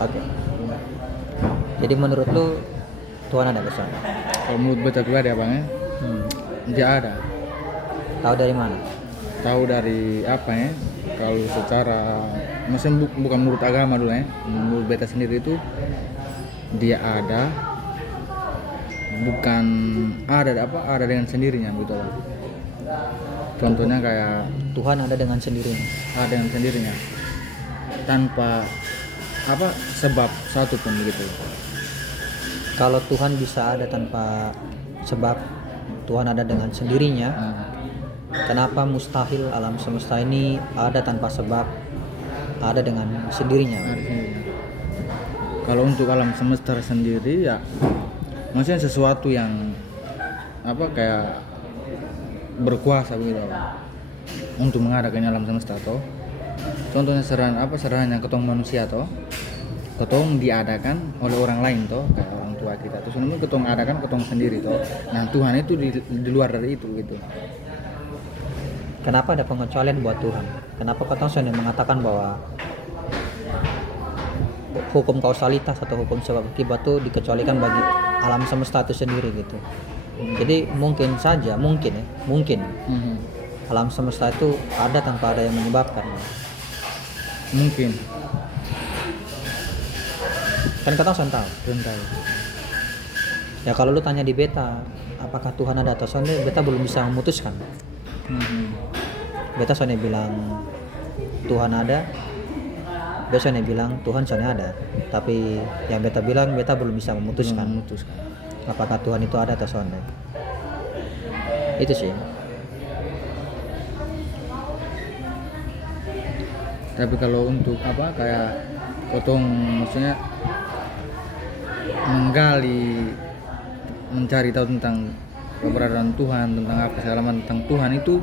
Oke. Jadi menurut lu Tuhan ada besar? Kalau menurut beta pribadi ya bang ya, dia ada. Tahu dari mana? Tahu dari apa ya? Kalau secara, maksudnya bukan menurut agama dulu ya, menurut beta sendiri itu dia ada, bukan ada dengan sendirinya gitu loh. Contohnya kayak Tuhan ada dengan sendirinya. ada dengan sendirinya, tanpa sebab satu pun begitu. Kalau Tuhan bisa ada tanpa sebab, Tuhan ada dengan sendirinya. Kenapa mustahil alam semesta ini ada tanpa sebab, ada dengan sendirinya? Kalau untuk alam semesta sendiri ya, maksudnya sesuatu yang kayak berkuasa begitu untuk mengadakan alam semesta toh. Contohnya serahan yang ketong manusia toh, ketong diadakan oleh orang lain toh, kayak orang tua kita tuh sebenarnya ketong adakan ketong sendiri toh. Nah Tuhan itu di luar dari itu gitu. Kenapa ada pengecualian buat Tuhan? Kenapa katong sering mengatakan bahwa hukum kausalitas atau hukum sebab akibat itu dikecualikan bagi alam semesta itu sendiri gitu. Jadi mungkin alam semesta itu ada tanpa ada yang menyebabkan. Mungkin. Kan katong tahu. Ya kalau lu tanya di beta, apakah Tuhan ada atau soalnya beta belum bisa memutuskan. Beta soalnya bilang Tuhan ada, beta soalnya bilang Tuhan soalnya ada. Tapi yang beta bilang beta belum bisa memutuskan. Apakah Tuhan itu ada atau soalnya. Itu sih. Tapi kalau untuk kayak potong, maksudnya mencari tahu tentang keberadaan Tuhan, tentang apa segala macam tentang Tuhan itu,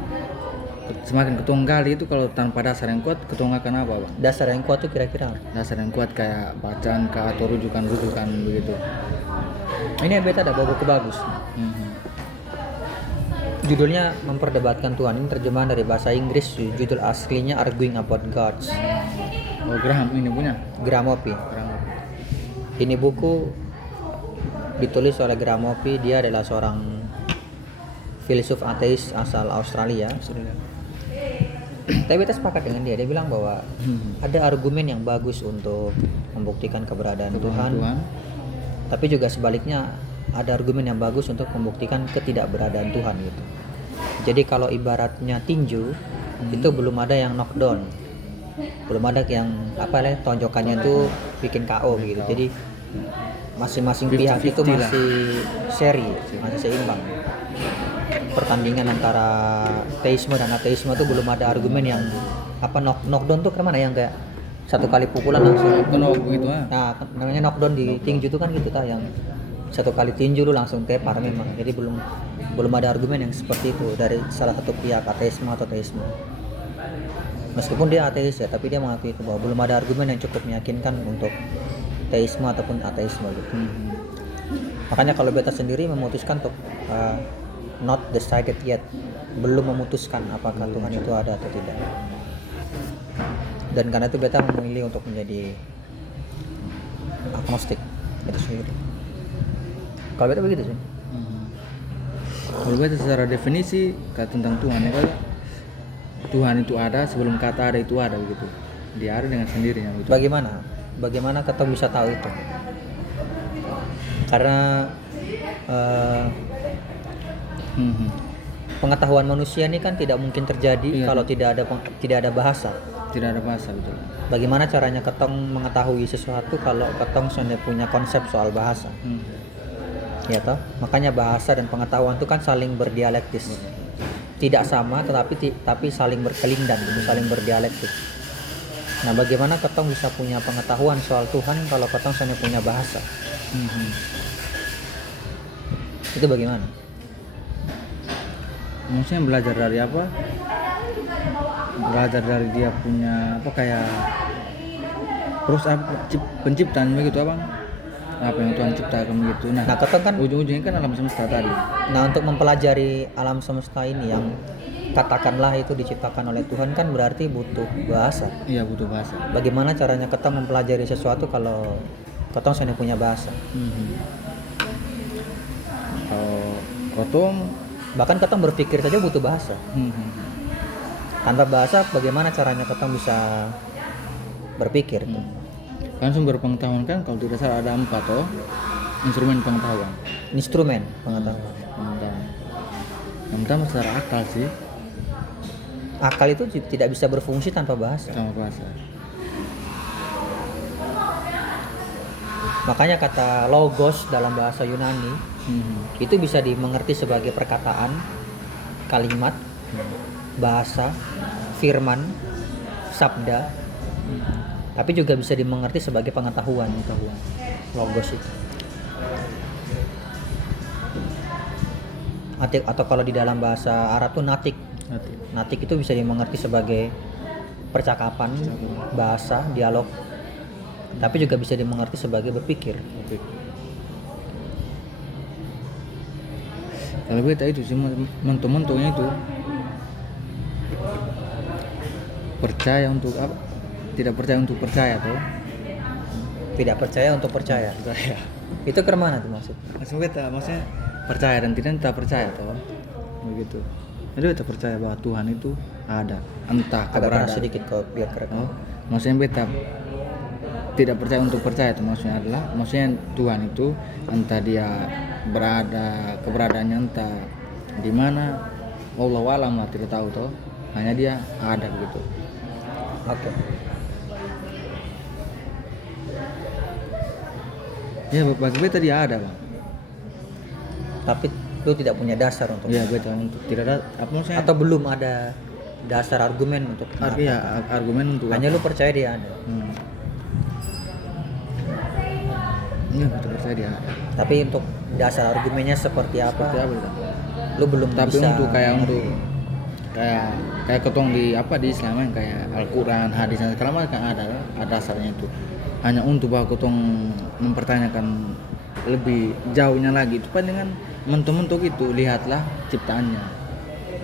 semakin ketong gali itu kalau tanpa dasar yang kuat, ketong akan apa bang? Dasar yang kuat tuh kira-kira Dasar yang kuat kayak bacaan atau rujukan begitu. ini yang beta ada buku bagus. Judulnya Memperdebatkan Tuhan. Ini terjemahan dari bahasa Inggris. Judul aslinya Arguing About Gods. Graham ini punya. Graham Oppy. Ini buku ditulis oleh Graham Oppy. Dia adalah seorang filsuf ateis asal Australia. Tapi beta sepakat dengan dia. Dia bilang bahwa ada argumen yang bagus untuk membuktikan keberadaan Tuhan. Tapi juga sebaliknya ada argumen yang bagus untuk membuktikan ketidakberadaan Tuhan gitu. Jadi kalau ibaratnya tinju, itu belum ada yang knockdown. Belum ada yang tonjokannya tuh bikin KO gitu. Jadi masing-masing pihak itu masih seri, masih seimbang. Pertandingan antara teisme dan ateisme tuh belum ada argumen yang knockdown tuh kemana yang kayak satu kali pukulan langsung begitu. Nah, namanya knockdown di tinju tuh kan gitu yang satu kali tinju lu langsung tepar memang. Jadi belum ada argumen yang seperti itu dari salah satu pihak ateisme atau teisme. Meskipun dia ateis ya, tapi dia mengakui itu bahwa belum ada argumen yang cukup meyakinkan untuk teisme ataupun ateisme gitu. Makanya kalau beta sendiri memutuskan untuk not decided yet, belum memutuskan apakah Tuhan itu ada atau tidak. Dan karena itu beta memilih untuk menjadi agnostik itu sendiri. Kalau beta begitu sih. Kalau beta secara definisi tentang Tuhan ya, Tuhan itu ada sebelum kata ada itu ada begitu. Dia ada dengan sendirinya begitu. Bagaimana kita bisa tahu itu? Karena pengetahuan manusia ini kan tidak mungkin terjadi kalau tidak ada bahasa. Tidak ada bahasa betul. Bagaimana caranya ketong mengetahui sesuatu kalau ketong sudah punya konsep soal bahasa? Ya toh, makanya bahasa dan pengetahuan itu kan saling berdialektis. Tidak sama tapi saling berkelindan, saling berdialektis. Nah, bagaimana ketong bisa punya pengetahuan soal Tuhan kalau ketong sudah punya bahasa? Itu bagaimana? Maksudnya belajar dari apa? Belajar dari dia punya kayak proses penciptaan begitu abang? Apa yang Tuhan ciptakan begitu. Nah ketong kan ujung-ujungnya kan alam semesta tadi. Nah, untuk mempelajari alam semesta ini yang katakanlah itu diciptakan oleh Tuhan kan berarti butuh bahasa. Iya, butuh bahasa. Bagaimana caranya kita mempelajari sesuatu kalau kita sudah punya bahasa? Kalau kotong Bahkan kita berpikir saja butuh bahasa. Tanpa bahasa bagaimana caranya kita bisa berpikir? kan sumber pengetahuan kan kalau tidak salah ada 4 toh instrumen pengetahuan. Instrumen pengetahuan. Pengetahuan. Yang pertama secara akal sih, Akal itu tidak bisa berfungsi tanpa bahasa. sama bahasa. Makanya kata logos dalam bahasa Yunani itu bisa dimengerti sebagai perkataan, kalimat, bahasa, firman, sabda, tapi juga bisa dimengerti sebagai pengetahuan. Logos itu. Atau kalau di dalam bahasa Arab tuh natik. Natik itu bisa dimengerti sebagai percakapan, bahasa, dialog, tapi juga bisa dimengerti sebagai berpikir. Kalau beta itu sih mentok-mentoknya itu percaya untuk apa? Tidak percaya untuk percaya toh. Tidak percaya untuk percaya. Percaya. Itu ke mana tuh maksud? Maksudnya percaya dan tidak percaya toh. Begitu. Jadi beta percaya bahwa Tuhan itu ada, entah Agak keras keberadaan. sedikit kok biar kerekam. Oh, maksudnya beta tidak percaya untuk percaya itu maksudnya Tuhan itu entah dia berada, keberadaannya entah di mana, wallahu alam lah, tidak tahu toh, hanya dia ada begitu. Oke. Ya bagi beta dia ada bang. Tapi lu tidak punya dasar untuk Ya beta untuk tidak ada apa maksudnya? atau belum ada dasar argumen untuk Iya, argumen untuk hanya lu percaya dia ada. Iya beta percaya dia ada. Tapi untuk dasar argumennya seperti apa? Seperti apa beta? Lu belum Tapi bisa untuk mengerti. kayak ketong di di Islam kan kayak Al-Quran, hadis dan segala macam kan ada dasarnya itu. Hanya untuk bahwa ketong mempertanyakan lebih jauhnya lagi itu dengan mentok-mentok itu, lihatlah ciptaannya,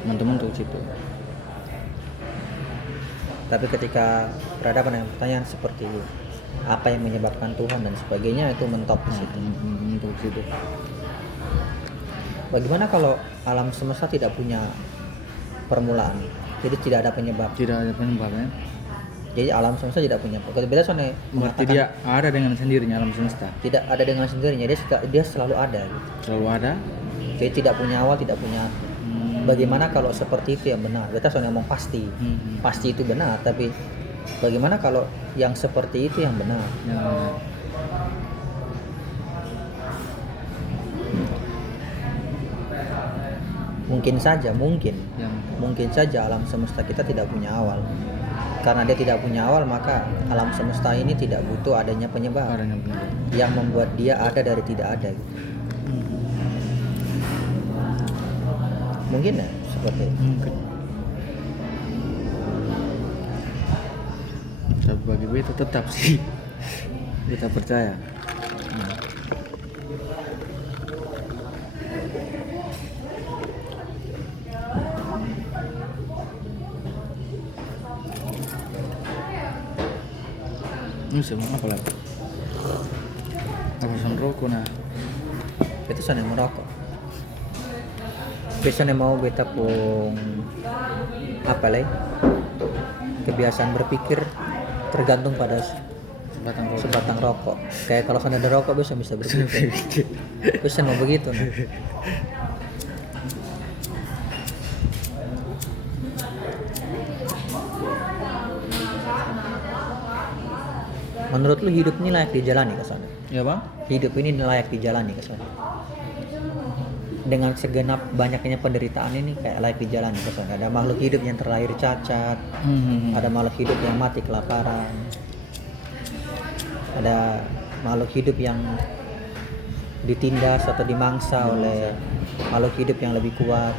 mentok-mentok situ. Tapi ketika berhadapan dengan pertanyaan seperti apa yang menyebabkan Tuhan dan sebagainya itu mentok di situ. Mentok situ. Bagaimana kalau alam semesta tidak punya permulaan? Jadi tidak ada penyebab. Tidak ada penyebabnya. Jadi alam semesta tidak punya. Kalau beda soalnya Berarti dia ada dengan sendirinya alam semesta. tidak ada dengan sendirinya. Dia selalu ada. Gitu. Selalu ada. Jadi tidak punya awal, tidak punya akhir. Bagaimana kalau seperti itu yang benar? Kita soalnya ngomong pasti. Pasti itu benar, tapi bagaimana kalau yang seperti itu yang benar? Yang benar. Mungkin saja, Yang mungkin saja alam semesta kita tidak punya awal. Karena dia tidak punya awal, maka alam semesta ini tidak butuh adanya penyebab ada yang benar. yang membuat dia ada dari tidak ada. Gitu. Mungkin ya seperti itu. Mungkin. Tapi bagi beta tetap sih beta percaya. Ini semua apa lagi? Apa pesan rokok nah? Itu sana merokok. Biasanya mau beta pun apa lagi? Kebiasaan berpikir tergantung pada sebatang rokok. Kayak kalau sana ada rokok bisa berpikir. Bisa mau begitu. Nah. Menurut lu hidup ini layak dijalani ke sana? Ya bang? Hidup ini layak dijalani ke sana? Dengan segenap banyaknya penderitaan ini kayak layak dijalani ke sana. Ada makhluk hidup yang terlahir cacat, ada makhluk hidup yang mati kelaparan, ada makhluk hidup yang ditindas atau dimangsa oleh makhluk hidup yang lebih kuat.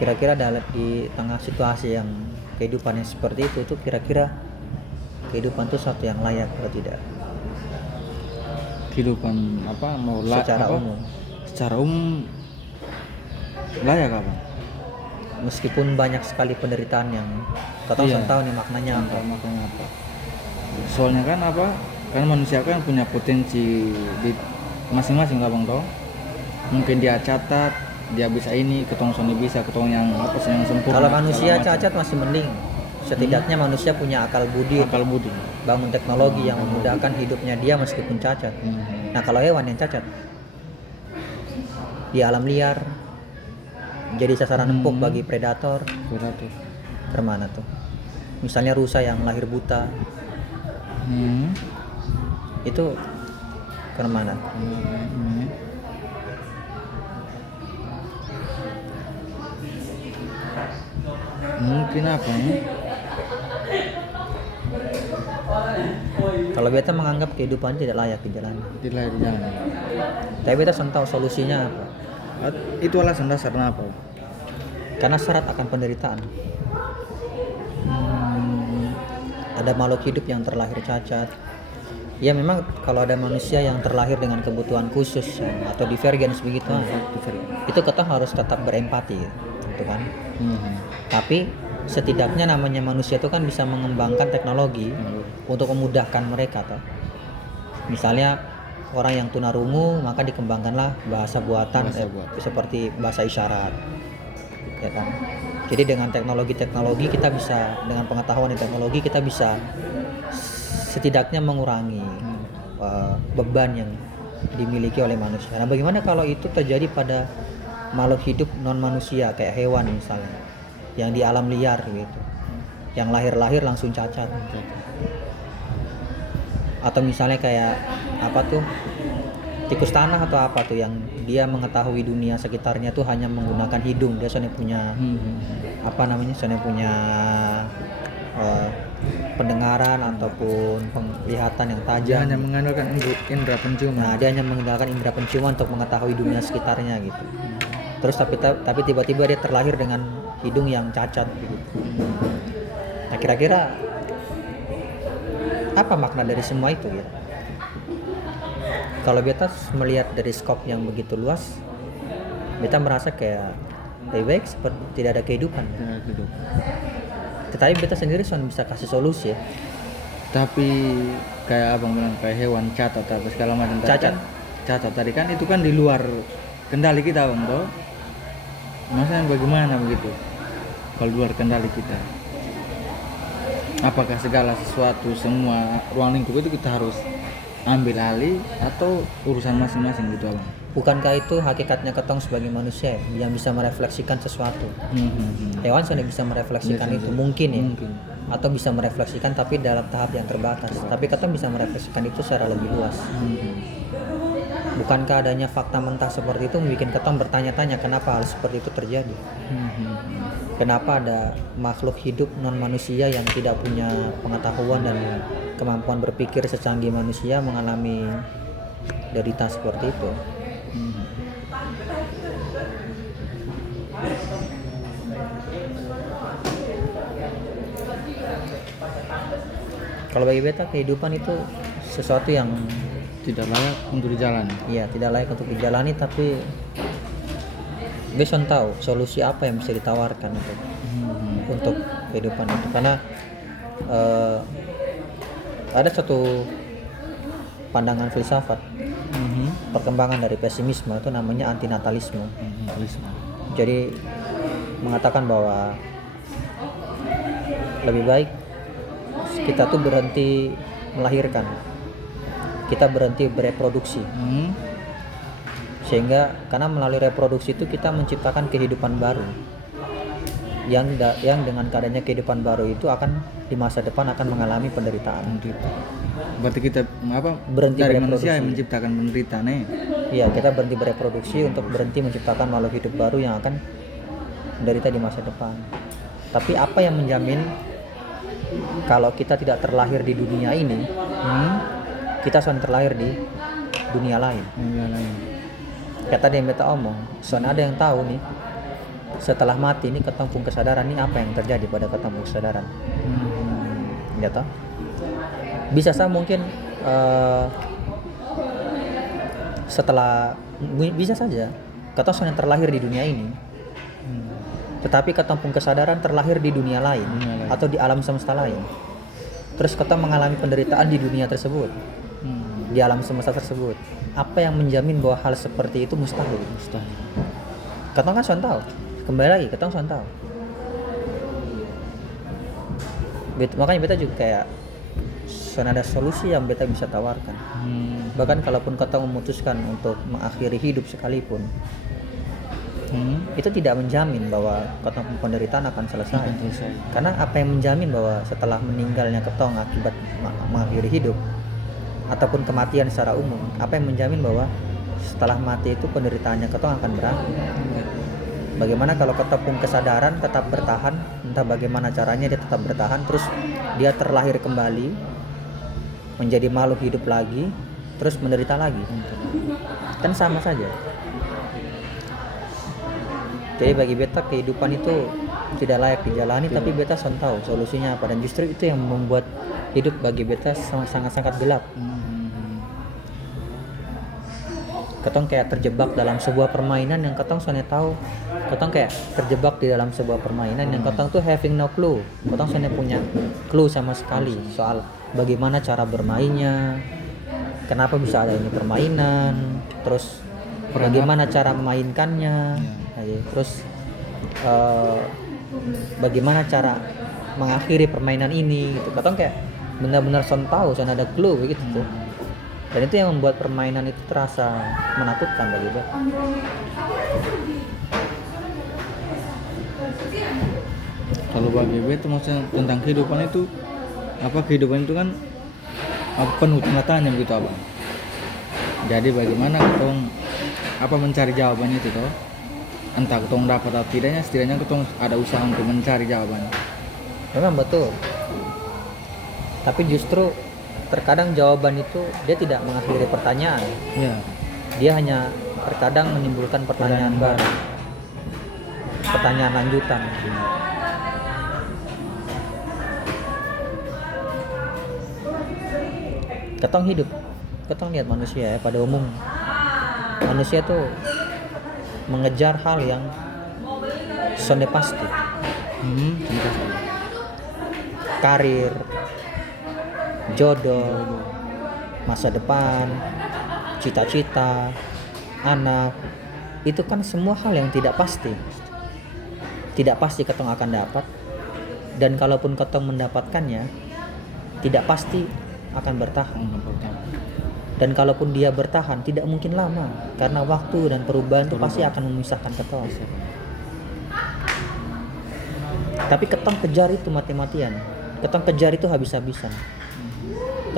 Kira-kira di tengah situasi yang kehidupan yang seperti itu kira-kira kehidupan itu satu yang layak atau tidak? Kehidupan Secara umum. Secara umum layak apa? meskipun banyak sekali penderitaan yang katong Iya. tahu nih maknanya apa. Makanya apa? Soalnya kan apa? Kan manusia kan punya potensi di masing-masing lah bang toh. Mungkin dia catat, dia bisa ini, ketong Sony bisa, ketong yang apa sih yang sempurna. Kalau manusia segala macam. cacat masih mending, setidaknya manusia punya akal budi, Akal budi. bangun teknologi yang memudahkan hidupnya dia meskipun cacat. Nah kalau hewan yang cacat di alam liar jadi sasaran empuk bagi predator, Beratur. kemana tuh? Misalnya rusa yang lahir buta, itu kemana? Mungkin apa ya? Kalau beta menganggap kehidupan tidak layak dijalani, Tidak di jalan. tapi beta sudah tahu solusinya apa. Itu alasan dasar kenapa? Karena syarat akan penderitaan. Ada makhluk hidup yang terlahir cacat. Ya memang kalau ada manusia yang terlahir dengan kebutuhan khusus atau divergens begitu, itu kita harus tetap berempati, gitu kan. Tapi setidaknya namanya manusia itu kan bisa mengembangkan teknologi untuk memudahkan mereka, toh. Misalnya orang yang tunarungu maka dikembangkanlah bahasa buatan, seperti bahasa isyarat, ya kan. Jadi dengan teknologi kita bisa, dengan pengetahuan teknologi kita bisa setidaknya mengurangi beban yang dimiliki oleh manusia. Nah, bagaimana kalau itu terjadi pada makhluk hidup non manusia kayak hewan misalnya, yang di alam liar gitu, yang lahir langsung cacat, atau misalnya kayak apa tuh, tikus tanah atau apa tuh, yang dia mengetahui dunia sekitarnya tuh hanya menggunakan hidung, dia soalnya punya apa namanya, soalnya punya pendengaran ataupun penglihatan yang tajam. Dia hanya mengandalkan indera penciuman. Nah, dia hanya menggunakan indera penciuman untuk mengetahui dunia sekitarnya gitu. Terus tapi tiba-tiba dia terlahir dengan hidung yang cacat gitu. Nah, kira-kira apa makna dari semua itu gitu? Kalau beta melihat dari skop yang begitu luas, beta merasa kayak lebih baik seperti tidak ada kehidupan. Tetapi beta sendiri sudah bisa kasih solusi ya. Tapi kayak abang bilang kayak hewan catat atau segala macam tadi Cacat. kan, catat tadi kan itu kan di luar kendali kita bang toh. Maksudnya bagaimana begitu? Kalau di luar kendali kita, apakah segala sesuatu semua ruang lingkup itu kita harus ambil alih atau urusan masing-masing gitu abang? Bukankah itu hakikatnya ketong sebagai manusia yang bisa merefleksikan sesuatu? Hewan sudah bisa merefleksikan Bisa, itu bisa. mungkin ya, Mungkin. atau bisa merefleksikan tapi dalam tahap yang terbatas. Tapi ketong bisa merefleksikan itu secara lebih luas. Bukankah adanya fakta mentah seperti itu membuat ketong bertanya-tanya kenapa hal seperti itu terjadi? Kenapa ada makhluk hidup non manusia yang tidak punya pengetahuan dan kemampuan berpikir secanggih manusia mengalami derita seperti itu? Kalau bagi beta kehidupan itu sesuatu yang Tidak layak untuk dijalani. ya tidak layak untuk dijalani, tapi Beson tahu solusi apa yang bisa ditawarkan untuk kehidupan itu, karena ada satu pandangan filsafat perkembangan dari pesimisme itu namanya antinatalisme. Jadi mengatakan bahwa lebih baik kita tuh berhenti melahirkan, kita berhenti bereproduksi, sehingga karena melalui reproduksi itu kita menciptakan kehidupan baru yang dengan keadaannya kehidupan baru itu akan di masa depan akan mengalami penderitaan. Berarti kita Berhenti dari bereproduksi. manusia yang menciptakan penderitaan Iya, kita berhenti bereproduksi untuk berhenti menciptakan makhluk hidup baru yang akan menderita di masa depan. Tapi apa yang menjamin kalau kita tidak terlahir di dunia ini, kita akan terlahir di dunia lain? Kayak tadi yang beta omong, soalnya ada yang tahu nih setelah mati ini ketemu kesadaran nih apa yang terjadi pada ketemu kesadaran. Ya toh? Bisa saja mungkin setelah bisa saja kita sudah terlahir di dunia ini, Tetapi ketong pun kesadaran terlahir di dunia lain, atau di alam semesta lain. Terus ketong mengalami penderitaan di dunia tersebut, di alam semesta tersebut. Apa yang menjamin bahwa hal seperti itu mustahil? Ketong kan tahu. Kembali lagi, ketong tahu. Makanya beta juga kayak ada solusi yang beta bisa tawarkan. Bahkan kalaupun ketong memutuskan untuk mengakhiri hidup sekalipun, itu tidak menjamin bahwa ketong penderitaan akan selesai. Karena apa yang menjamin bahwa setelah meninggalnya ketong akibat mengakhiri hidup ataupun kematian secara umum, apa yang menjamin bahwa setelah mati itu penderitaannya ketong akan berakhir? Bagaimana kalau ketong pun kesadaran tetap bertahan, entah bagaimana caranya dia tetap bertahan, terus dia terlahir kembali menjadi makhluk hidup lagi, terus menderita lagi, kan sama saja. Jadi bagi beta kehidupan itu tidak layak dijalani, tapi beta tahu solusinya apa, dan justru itu yang membuat hidup bagi beta sangat-sangat gelap. Ketong kayak terjebak dalam sebuah permainan yang ketong soalnya tahu, ketong kayak terjebak di dalam sebuah permainan yang ketong tuh having no clue, ketong soalnya punya clue sama sekali soal bagaimana cara bermainnya, kenapa bisa ada ini permainan, terus bagaimana cara memainkannya, terus bagaimana cara mengakhiri permainan ini gitu. Ketong kayak benar-benar tahu, ada clue begitu tuh. Dan itu yang membuat permainan itu terasa menakutkan bagi gue. Kalau bagi gue itu maksudnya tentang kehidupan itu, kehidupan itu kan penuh tanda tanya begitu abang. Jadi bagaimana ketong mencari jawabannya itu toh, entah ketong dapat atau tidaknya, setidaknya ketong ada usaha untuk mencari jawabannya. Memang betul. Tapi justru terkadang jawaban itu dia tidak mengakhiri pertanyaan. Dia hanya terkadang menimbulkan pertanyaan baru, pertanyaan lanjutan. Ketong hidup, ketong lihat manusia ya, pada umum manusia tuh mengejar hal yang sonde pasti. Karir, jodoh, masa depan, cita-cita, anak, itu kan semua hal yang tidak pasti. Tidak pasti ketong akan dapat, dan kalaupun ketong mendapatkannya, tidak pasti akan bertahan. Dan kalaupun dia bertahan, tidak mungkin lama, karena waktu dan perubahan itu pasti akan memisahkan ketong. Tapi ketong kejar itu mati-matian, ketong kejar itu habis-habisan.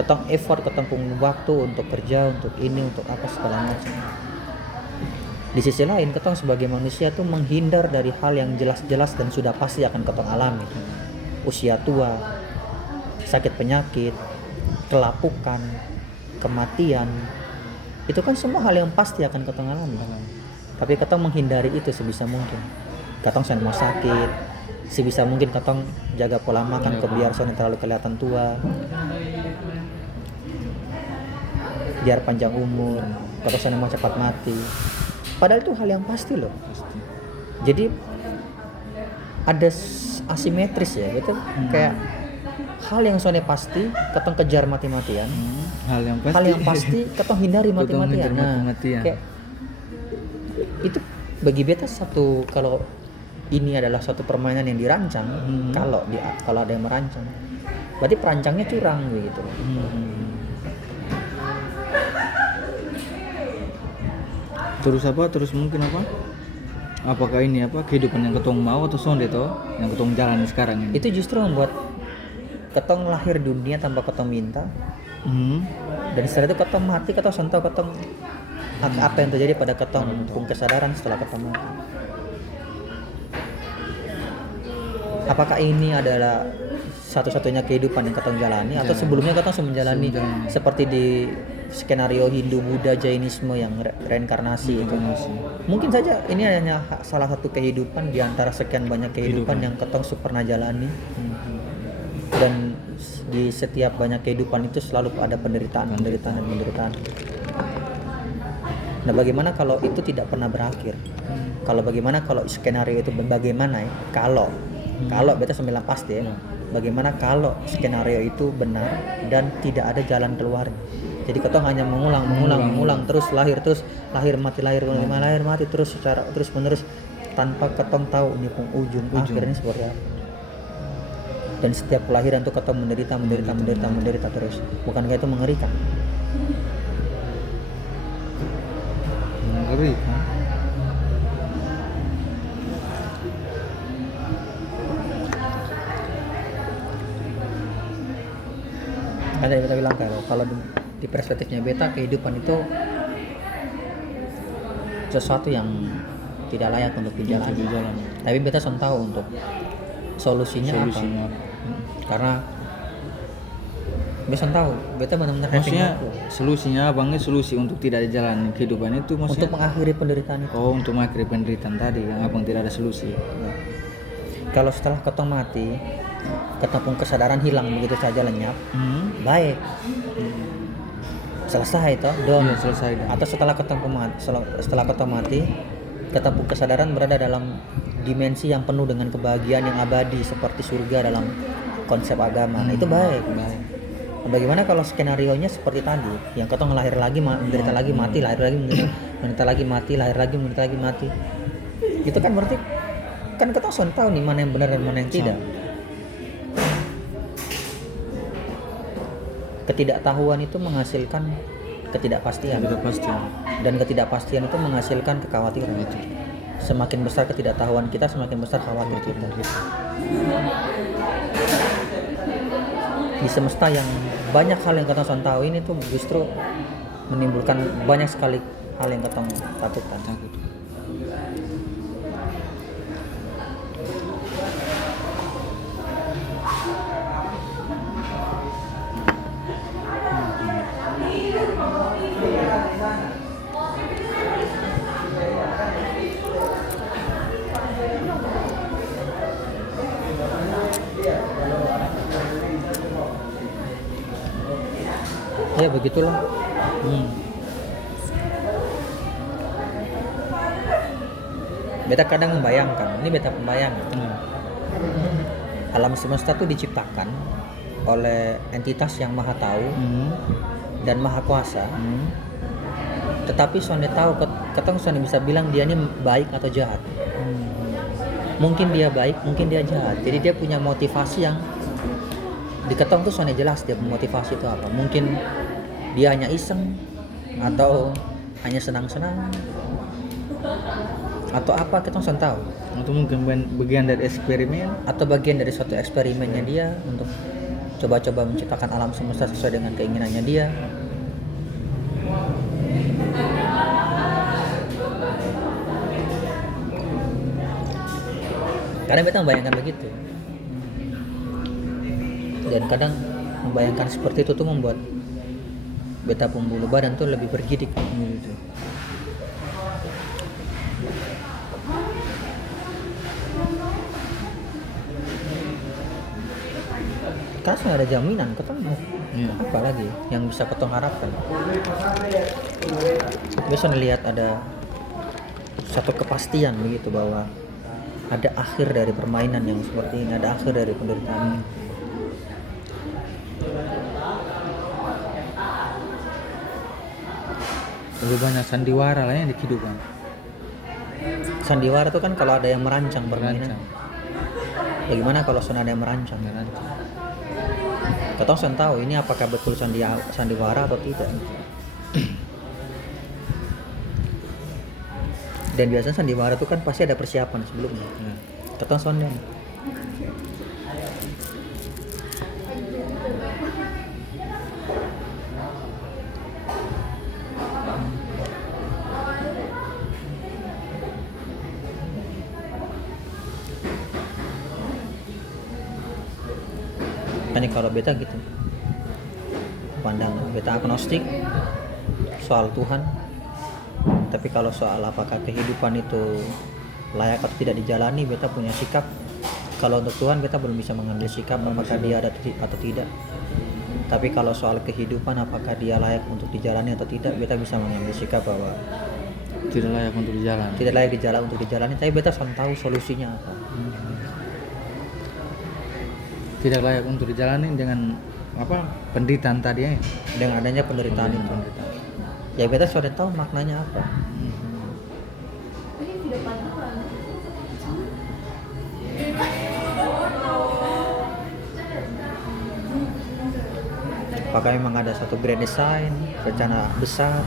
Ketong effort, ketong punya waktu untuk kerja, untuk ini, untuk apa segala macam. Di sisi lain, ketong sebagai manusia tuh menghindar dari hal yang jelas-jelas dan sudah pasti akan ketong alami. Usia tua, sakit penyakit, kelapukan, kematian, itu kan semua hal yang pasti akan ketong alami. Tapi ketong menghindari itu sebisa mungkin. Ketong jangan mau sakit, sebisa mungkin ketong jaga pola makan biar jangan terlalu kelihatan tua, biar panjang umur, ketong jangan mau cepat mati. Padahal itu hal yang pasti loh. Jadi ada asimetris ya gitu. Kayak hal yang soalnya pasti ketong kejar mati-matian, hal yang pasti ketong hindari mati-matian. Kayak itu bagi beta satu, kalau ini adalah suatu permainan yang dirancang, kalau ada yang merancang, berarti perancangnya curang begitu. Terus mungkin apakah ini kehidupan yang ketong mau atau sonde toh yang ketong jalani sekarang ini? Itu justru membuat ketong lahir di dunia tanpa ketong minta. Dan setelah itu ketong mati, ketong sentuh, ketong apa yang terjadi pada ketong pun kesadaran setelah ketong mati. Apakah ini adalah satu-satunya kehidupan yang ketong jalani, atau sebelumnya ketong menjalani seperti di skenario Hindu, Buddha, Jainisme yang reinkarnasi itu? Mungkin saja ini hanya salah satu kehidupan di antara sekian banyak kehidupan yang ketong pernah jalani. Dan di setiap banyak kehidupan itu selalu ada penderitaan. Nah, bagaimana kalau itu tidak pernah berakhir? Kalau bagaimana kalau skenario itu bagaimana ya? Kalau beta 9 pasti ya. Bagaimana kalau skenario itu benar dan tidak ada jalan keluar? Jadi ketong hanya mengulang terus lahir mati terus secara terus menerus tanpa ketong tahu ini ujung akhirnya seperti apa. Dan setiap kelahiran tuh ketong menderita terus. Bukankah itu mengerikan? Mengerikan. Kan tadi beta bilang kalau di perspektifnya beta, kehidupan itu sesuatu yang tidak layak untuk dijalani. Tapi beta sudah tahu untuk solusinya apa. Karena beta tahu beta benar-benar Maksudnya solusinya abangnya solusi untuk tidak dijalani kehidupan itu maksudnya untuk mengakhiri penderitaan itu. Oh, untuk mengakhiri penderitaan tadi yang abang tidak ada solusi. Ya. Kalau setelah ketong mati, ketemu kesadaran hilang begitu saja lenyap, baik, selesai toh, dong. Ya, selesai. Atau setelah ketong mati, ketemu kesadaran berada dalam dimensi yang penuh dengan kebahagiaan yang abadi seperti surga dalam konsep agama. Nah, itu baik. Bagaimana kalau skenarionya seperti tadi, yang ketong lahir lagi, menderita lagi, mati, lahir lagi, menderita lagi, mati, lahir lagi, menderita lagi, mati. Itu kan berarti kan ketong sudah tahu nih mana yang benar dan mana yang tidak. Ketidaktahuan itu menghasilkan ketidakpastian. Dan ketidakpastian itu menghasilkan kekhawatiran. Semakin besar ketidaktahuan kita, semakin besar khawatir kita. Di semesta yang banyak hal yang ketong tahu ini tuh justru menimbulkan banyak sekali hal yang ketong takutkan. Ya begitulah. Beta kadang membayangkan, ini beta membayangkan. Alam semesta itu diciptakan oleh entitas yang maha tahu dan maha kuasa. Tetapi sonde tahu, ketong sonde bisa bilang dia ini baik atau jahat. Mungkin dia baik, mungkin dia jahat. Jadi dia punya motivasi yang di ketong tuh sonde jelas dia motivasi itu apa. Mungkin dia hanya iseng atau hanya senang-senang atau apa, kita nggak tahu. Atau mungkin bagian dari eksperimen, atau bagian dari suatu eksperimennya dia untuk coba-coba menciptakan alam semesta sesuai dengan keinginannya dia. Kadang beta membayangkan begitu, dan kadang membayangkan seperti itu tuh membuat beta pembuluh badan tuh lebih bergidik gitu. Karena sudah ada jaminan ketemu. Apa lagi yang bisa ketemu harapkan? Bisa melihat ada satu kepastian begitu bahwa ada akhir dari permainan yang seperti ini, ada akhir dari penderitaan. Lebih banyak sandiwara lah yang di kehidupan. Sandiwara itu kan kalau ada yang merancang permainan. Bagaimana kalau sudah ada yang merancang? Kita harus tahu ini apakah betul sandiwara atau tidak. Dan biasanya sandiwara itu kan pasti ada persiapan sebelumnya. Kita harus sonde. Ini kalau beta gitu, pandangan beta agnostik soal Tuhan. Tapi kalau soal apakah kehidupan itu layak atau tidak dijalani, beta punya sikap. Kalau untuk Tuhan beta belum bisa mengambil sikap apakah dia ada atau tidak. Tapi kalau soal kehidupan apakah dia layak untuk dijalani atau tidak, beta bisa mengambil sikap bahwa Tidak layak untuk dijalan. tidak layak untuk dijalani, tapi beta sudah tahu solusinya apa. Tidak layak untuk dijalani dengan apa penderitaan tadi ya. Dengan adanya penderitaan itu, ya beta sudah tahu maknanya apa. Apakah memang ada satu grand design, rencana besar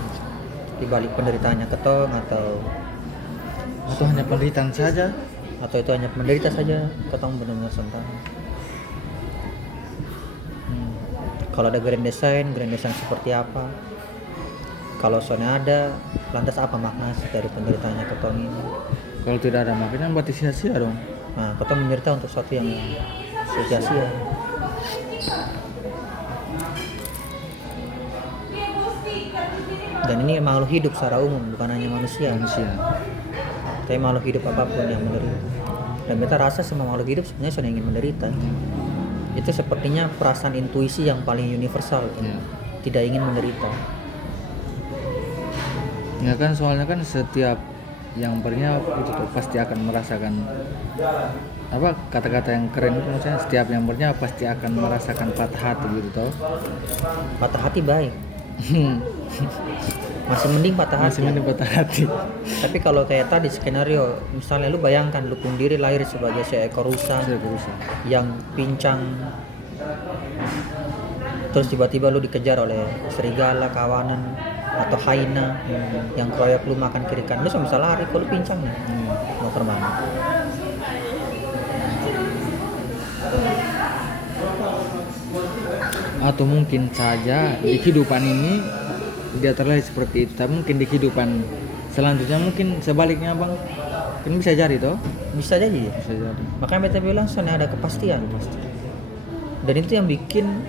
di balik penderitaannya ketong, atau hanya penderitaan saja? itu hanya menderita saja, ketong benar-benar sentak. Kalau ada grand design seperti apa? Kalau soalnya ada, lantas apa makna dari penderitaannya ketong ini? Kalau tidak ada makanya berarti sia-sia dong. Nah, ketong menderita untuk sesuatu yang sia-sia. Dan ini makhluk hidup secara umum, bukan hanya manusia. Tapi makhluk hidup apapun yang menderita. Dan kita rasa semua makhluk hidup sebenarnya sudah ingin menderita. Itu sepertinya perasaan intuisi yang paling universal, tidak ingin menderita. Ya kan, soalnya kan setiap yang bernyawa itu tuh pasti akan merasakan apa kata-kata yang keren itu, maksudnya setiap yang bernyawa pasti akan merasakan patah hati gitu toh. Patah hati baik. Masih mending patah hati. Tapi kalau kayak tadi skenario, misalnya lu bayangkan lu sendiri lahir sebagai seekor rusa yang pincang, terus tiba-tiba lu dikejar oleh serigala kawanan atau hyena yang kroyok lu makan kiri kanan, lu bisa lari kalau lu pincang nih. Mau ke mana? Atau mungkin saja di kehidupan ini dia terlihat seperti itu, tapi mungkin di kehidupan selanjutnya mungkin sebaliknya bang, kan bisa jadi toh? Bisa jadi. Makanya beta bilang soalnya ada kepastian. Dan itu yang bikin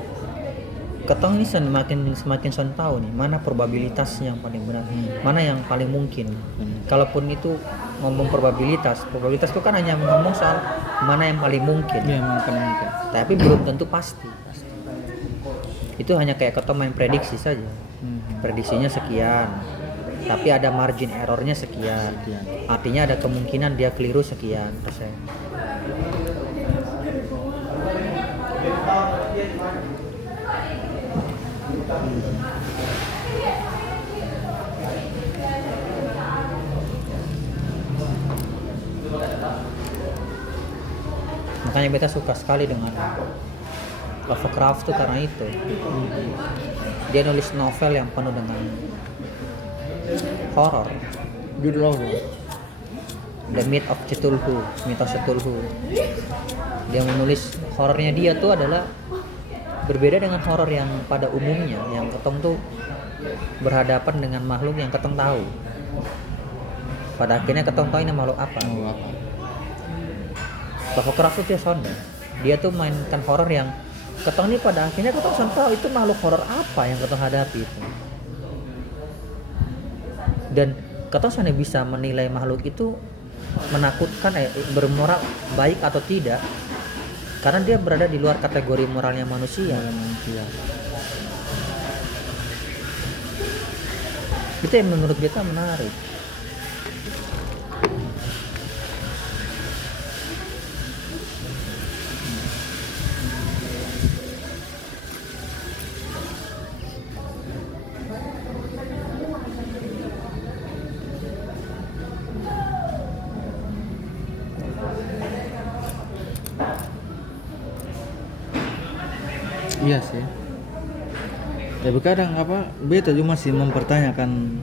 ketong ini semakin son tahu nih mana probabilitas yang paling benar, mana yang paling mungkin. Kalaupun itu ngomong probabilitas itu kan hanya ngomong soal mana yang paling mungkin. Mungkin. Tapi belum tentu pasti. Itu hanya kayak ketong main prediksi saja. Prediksinya sekian, tapi ada margin errornya sekian. Artinya ada kemungkinan dia keliru sekian persen. Makanya beta suka sekali dengan Lovecraft tuh karena itu. Dia nulis novel yang penuh dengan horor. Judul apa? The Myth of Cthulhu, mitos Cthulhu. Dia menulis horornya dia tuh adalah berbeda dengan horor yang pada umumnya, yang ketong tuh berhadapan dengan makhluk yang ketong tahu. Pada akhirnya ketong tahu ini makhluk apa. Lovecraft itu dia sonda. Dia tuh mainkan horor yang ketong ini pada akhirnya ketong tahu itu makhluk horor apa yang ketong hadapi itu. Dan ketong hanya bisa menilai makhluk itu menakutkan, bermoral baik atau tidak, karena dia berada di luar kategori moralnya manusia. Itu yang menurut kita menarik. Iya sih. Tapi kadang beta juga masih mempertanyakan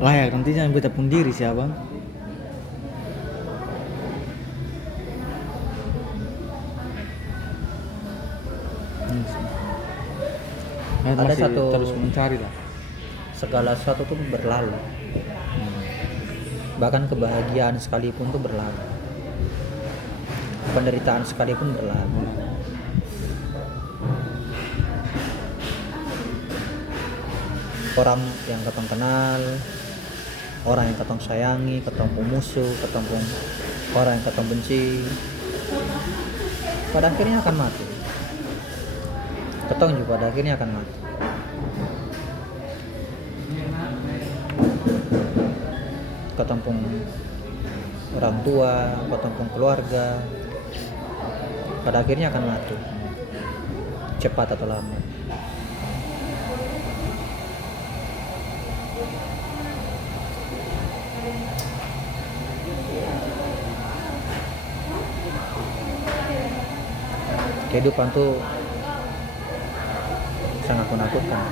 layak nantinya beta pun diri siapa. Ada masih satu terus mencari lah. Segala sesuatu tuh berlalu. Bahkan kebahagiaan sekalipun tuh berlalu. Penderitaan sekalipun berlalu. Orang yang ketong kenal, orang yang ketong sayangi, ketong musuh, ketong orang yang ketong benci, pada akhirnya akan mati. ketong juga pada akhirnya akan mati. Ketong pun orang tua, ketong pun keluarga, pada akhirnya akan mati, cepat atau lambat. Kehidupan tuh sangat menakutkan.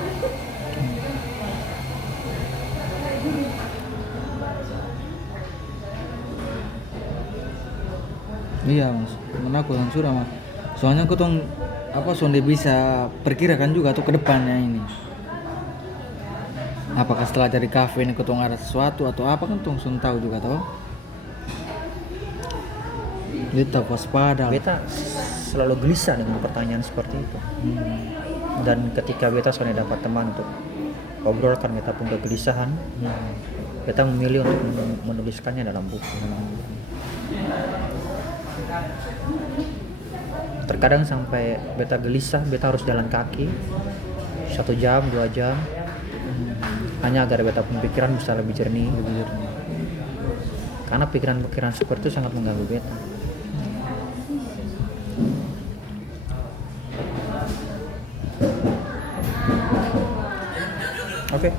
Iya mas, menakutkan sudah mas. Soalnya ketong sonde bisa perkirakan juga tuh ke depannya ini. Apakah setelah dari kafe ini ketong ada sesuatu atau apa kan tong sun tahu juga toh. Kita waspada. Beta selalu gelisah dengan pertanyaan seperti itu. Dan ketika beta sudah dapat teman untuk obrolkan beta pun kegelisahan, beta memilih untuk menuliskannya dalam buku. Terkadang sampai beta gelisah, beta harus jalan kaki 1 jam, 2 jam, hanya agar beta pun pikiran bisa lebih jernih. Karena pikiran-pikiran seperti itu sangat mengganggu beta. Oke.